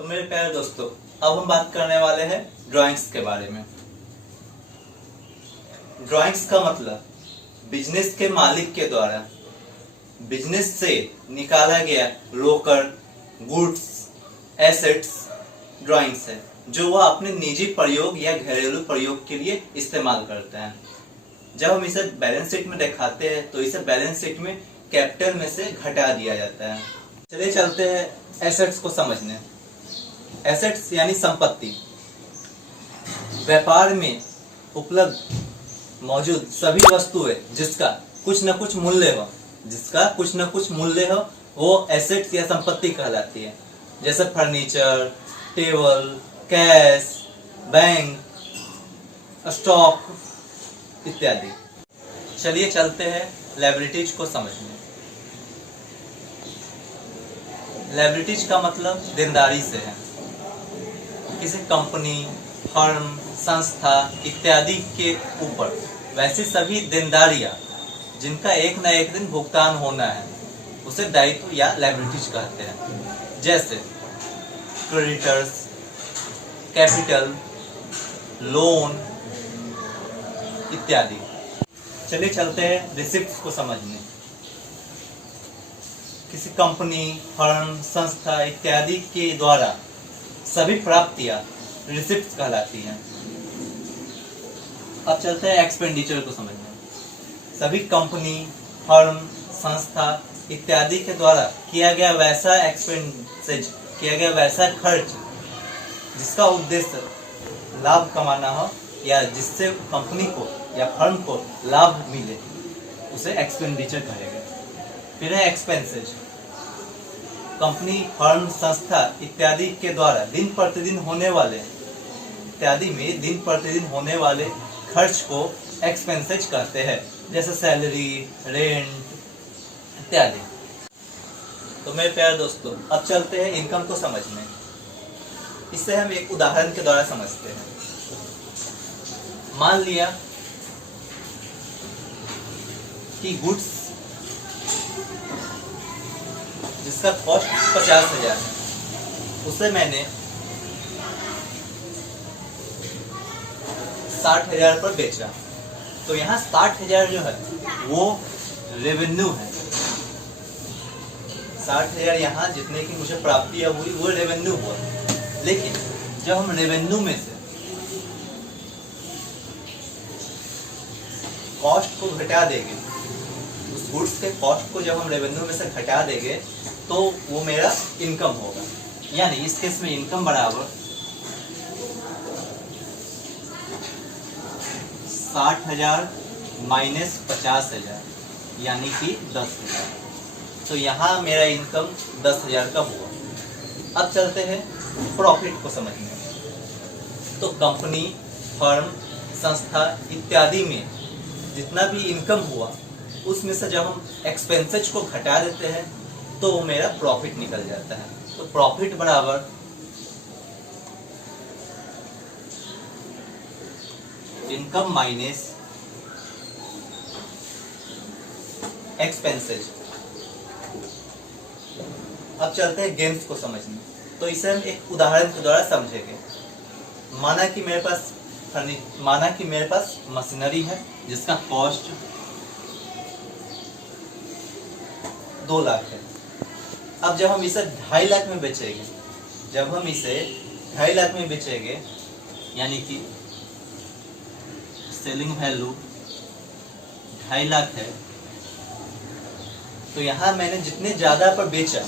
तो मेरे प्यारे दोस्तों, अब हम बात करने वाले हैं ड्राइंग्स के बारे में। ड्राइंग्स का मतलब बिजनेस के मालिक के द्वारा बिजनेस से निकाला गया रोकड़, गुड्स, एसेट्स ड्राइंग्स है, जो वह अपने निजी प्रयोग या घरेलू प्रयोग के लिए इस्तेमाल करते हैं। जब हम इसे बैलेंस शीट में दिखाते हैं तो इसे बैलेंस शीट में कैपिटल में से घटा दिया जाता है। चलिए चलते हैं एसेट्स को समझने। एसेट्स यानी संपत्ति, व्यापार में उपलब्ध मौजूद सभी वस्तुएं जिसका कुछ न कुछ मूल्य हो, वो एसेट्स या संपत्ति कहलाती है। जैसे furniture, table, cash, bank, stock इत्यादि। चलिए चलते हैं लायबिलिटीज को समझने। लायबिलिटीज का मतलब देनदारी से है। किसी कंपनी, फर्म, संस्था इत्यादि के ऊपर वैसी सभी देनदारियां जिनका एक न एक दिन भुगतान होना है, उसे दायित्व या लायबिलिटीज कहते हैं। जैसे क्रेडिटर्स, कैपिटल, लोन इत्यादि। चलिए चलते हैं रिसिप्ट्स को समझने। किसी कंपनी, फर्म, संस्था इत्यादि के द्वारा सभी प्राप्तियां रिसिप्ट्स कहलाती हैं। अब चलते हैं एक्सपेंडिचर को समझने। सभी कंपनी, फर्म, संस्था इत्यादि के द्वारा किया गया वैसा एक्सपेंसेज, किया गया वैसा खर्च जिसका उद्देश्य लाभ कमाना हो या जिससे कंपनी को या फर्म को लाभ मिले, उसे एक्सपेंडिचर कहेगा। फिर है एक्सपेंसेज। कंपनी, फर्म, संस्था इत्यादि के द्वारा दिन प्रतिदिन होने वाले खर्च को एक्सपेंसेज कहते हैं, जैसे सैलरी, रेंट इत्यादि। तो मेरे प्यारे दोस्तों, अब चलते हैं इनकम को समझने। इसे हम एक उदाहरण के द्वारा समझते हैं। मान लिया कि गुड्स जिसका कॉस्ट 50,000 है, उसे मैंने 60,000 पर बेचा। तो यहाँ 60,000 जो है वो रेवेन्यू है। 60,000 यहाँ जितने की मुझे प्राप्तियां हुई वो रेवेन्यू हुआ। लेकिन जब हम रेवेन्यू में से कॉस्ट को घटा देंगे, उस गुड्स के कॉस्ट को जब हम रेवेन्यू में से घटा देंगे तो वो मेरा इनकम होगा। यानी इस केस में इनकम बराबर 60,000 माइनस 50,000 यानी कि 10,000। तो यहाँ मेरा इनकम 10,000 का हुआ। अब चलते हैं प्रॉफिट को समझने। तो कंपनी, फर्म, संस्था इत्यादि में जितना भी इनकम हुआ, उसमें से जब हम एक्सपेंसेज को घटा देते हैं तो वो मेरा प्रॉफिट निकल जाता है। तो प्रॉफिट बराबर इनकम माइनस एक्सपेंसेज। अब चलते हैं गेन्स को समझने। तो इसे हम एक उदाहरण के द्वारा समझेंगे। माना कि मेरे पास मशीनरी है जिसका कॉस्ट 2 लाख है। अब जब हम इसे 2.5 लाख में बेचेंगे, यानी कि सेलिंग वैल्यू 2.5 लाख है, तो यहाँ मैंने जितने ज्यादा पर बेचा,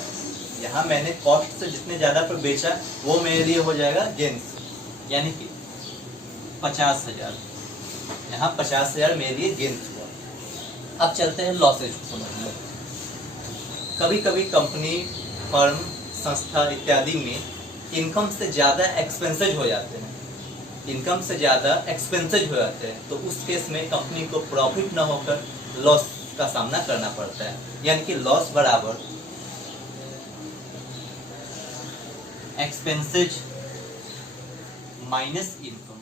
यहाँ मैंने कॉस्ट से जितने ज्यादा पर बेचा वो मेरे लिए हो जाएगा गेन्स, यानी कि 50,000। यहाँ 50,000 मेरे लिए गेन्स हुआ। अब चलते हैं लॉसेज को समझने। कभी कभी कंपनी, फर्म, संस्था इत्यादि में इनकम से ज्यादा एक्सपेंसेज हो जाते हैं, तो उस केस में कंपनी को प्रॉफिट न होकर लॉस का सामना करना पड़ता है। यानी कि लॉस बराबर एक्सपेंसेज माइनस इनकम।